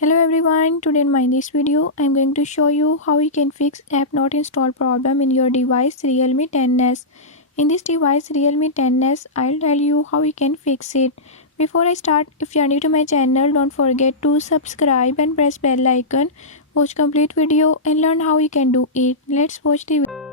Hello everyone, today in this video I am going to show you how you can fix app not installed problem in your device Realme 10s. In this device Realme 10s, I'll tell you how you can fix it. Before I start, if you are new to my channel, don't forget to subscribe and press bell icon. Watch complete video and learn how you can do it. Let's watch the video.